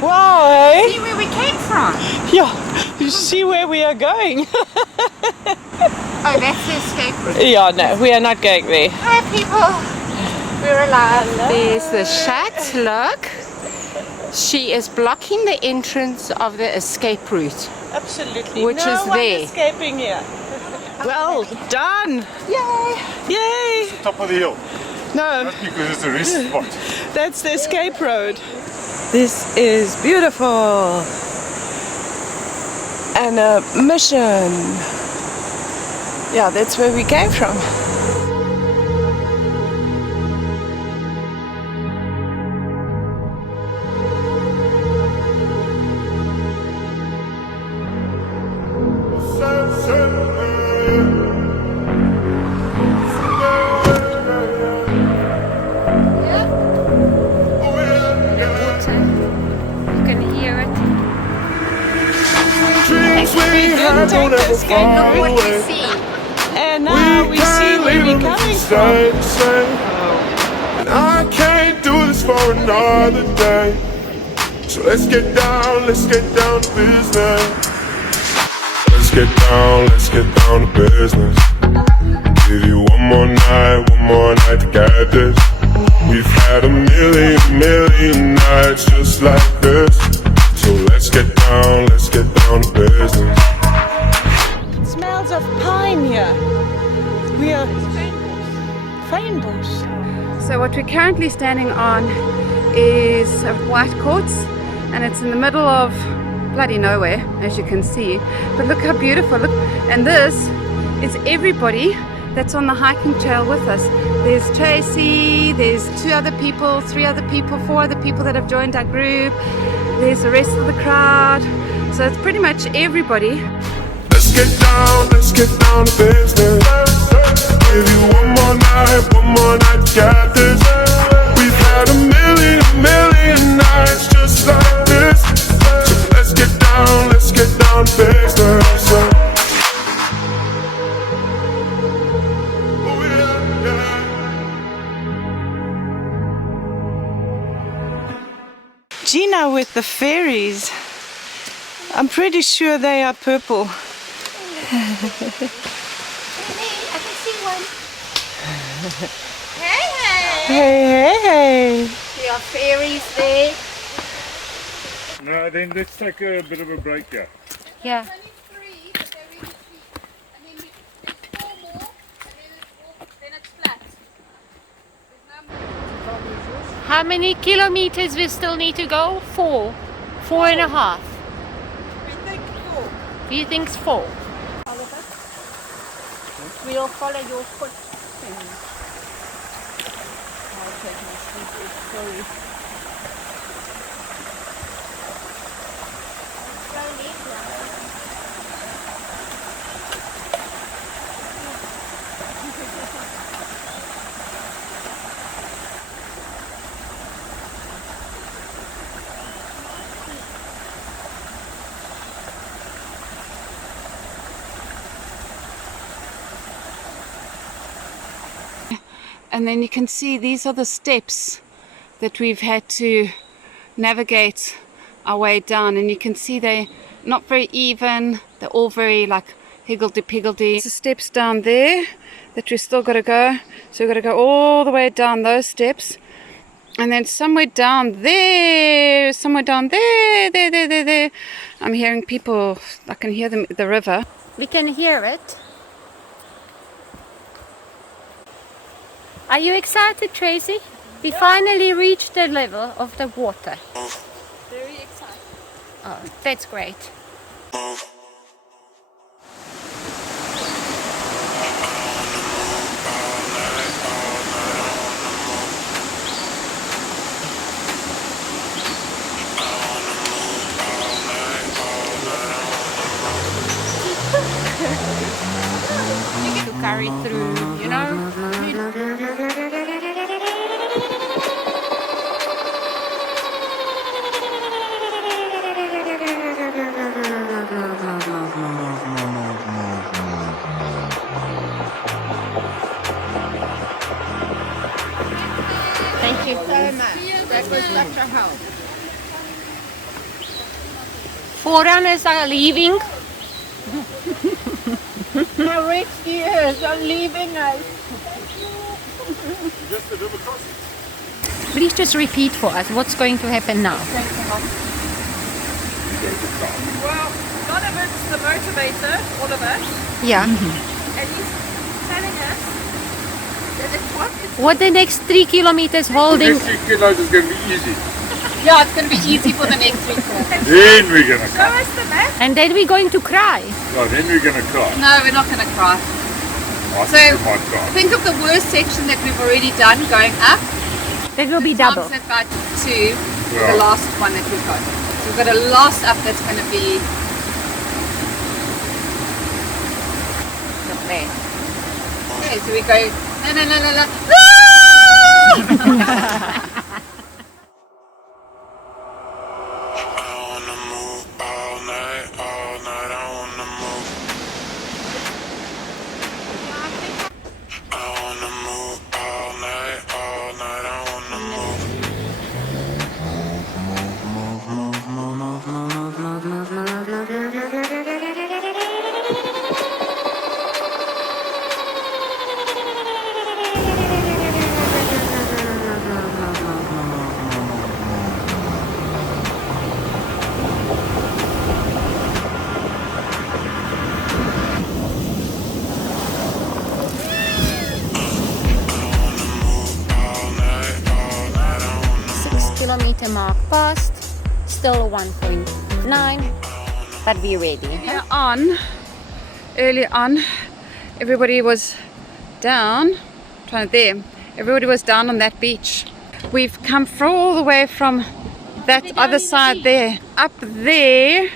Wow, hey? See where we came from? Yeah, you see where we are going? Oh, that's the escape route. Yeah, no, we are not going there. Hi, people. We're alive. There's the shut. Look. She is blocking the entrance of the escape route. Absolutely. Which no is one there. escaping here. Well done. Yay. Yay. Top of the hill. No, That's because it's a rest spot. that's the escape road. This is beautiful. And a mission. Yeah, that's where we came from. You can hear it. Didn't take the escape Look route. what you see. And now we see where we're coming from. And I can't do this for another day. So let's get down to business. Let's get down to business. Give you one more night to get this. We've had a million nights just like this. So let's get down to business. It smells of pine here. We are rainbows. So what we're currently standing on is a white quartz, and it's in the middle of bloody nowhere, as you can see. But look how beautiful. Look, and this is everybody that's on the hiking trail with us. There's Tracy, there's 2 other people, 3 other people, 4 other people that have joined our group. There's the rest of the crowd. So it's pretty much everybody. Let's get down to business. Give you one more night to get this. We've had a million nights just like this. So let's get down to business. Oh yeah, yeah. Gina with the fairies. I'm pretty sure they are purple. I can see one. Hey, Hey. there are fairies there. No, then let's take a bit of a break here. Yeah. How many kilometers we still need to go? 4. 4.5. Do you think it's 4? We'll follow your foot. And then you can see these are the steps that we've had to navigate our way down, and you can see they're not very even, they're all very like higgledy-piggledy. There's the steps down there that we've still got to go, so we've got to go all the way down those steps, and then somewhere down there, there, I'm hearing people, I can hear them, the river. We can hear it. Are you excited, Tracy? We finally reached the level of the water. Very excited. Oh, that's great. To carry through, you know? Thank you so much. That was such a help. Forerunners are leaving. Our rescuers are leaving us. Just the river crossing. Please just repeat for us what's going to happen now. Well, Donovan's the motivator, all of us, Yeah. and he's telling us that it's What the next 3 kilometers holding? Next 3 kilos is going to be easy. yeah, it's going to be easy for the next week. Then we're going to Show cry. us the map. And then we're going to cry. No, then we're going to cry. No, we're not going to cry. I So- think we might cry. Think of the worst section that we've already done going up. That will be double. Times it by 2 for Yeah. the last one that we've got. So we've got a last up that's going to be Okay. okay. So we go la la la la la. I wanna move all night, I wanna move. I wanna move all night, I wanna move. Kilometer mark passed, still 1.9, but we're ready. Early on, everybody was down, everybody was down on that beach. We've come all the way from that other side there. Up there,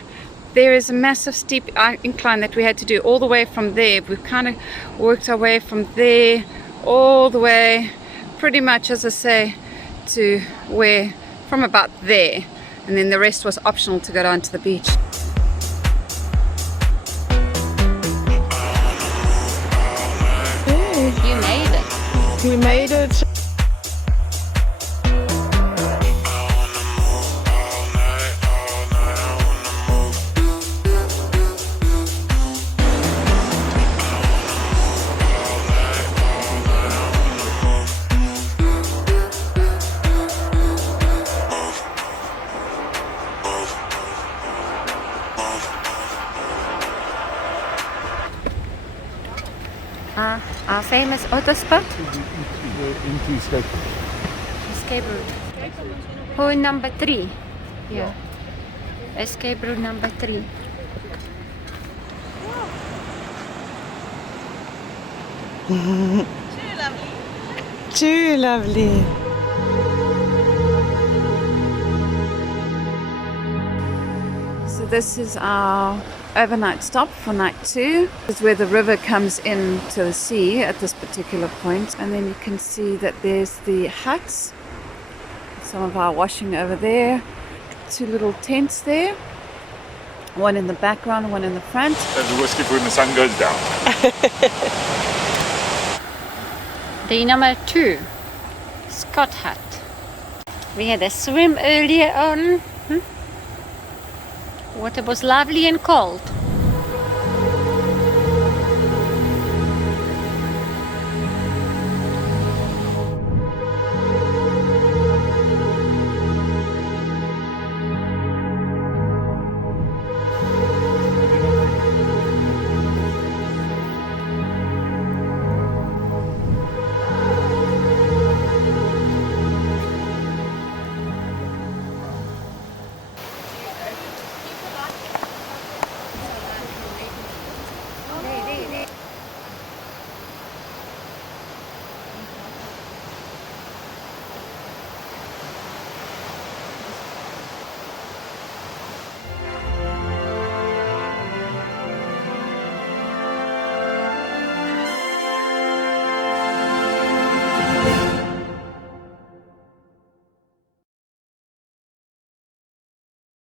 there is a massive steep incline that we had to do all the way from there. We've kind of worked our way from there all the way, pretty much, as I say, to where, from about there, and then the rest was optional to go down to the beach. You made it. We made it. Our famous otter spot. Into Escape route. Oh, number 3. Yeah. Escape route number 3. Too lovely. So this is our overnight stop for night 2. This is where the river comes into the sea at this particular point, and then you can see that there's the huts, some of our washing over there, 2 little tents there, one in the background, one in the front. That's the whiskey for when the sun goes down. Day number 2, Scott Hut. We had a swim earlier on. Water was lovely and cold.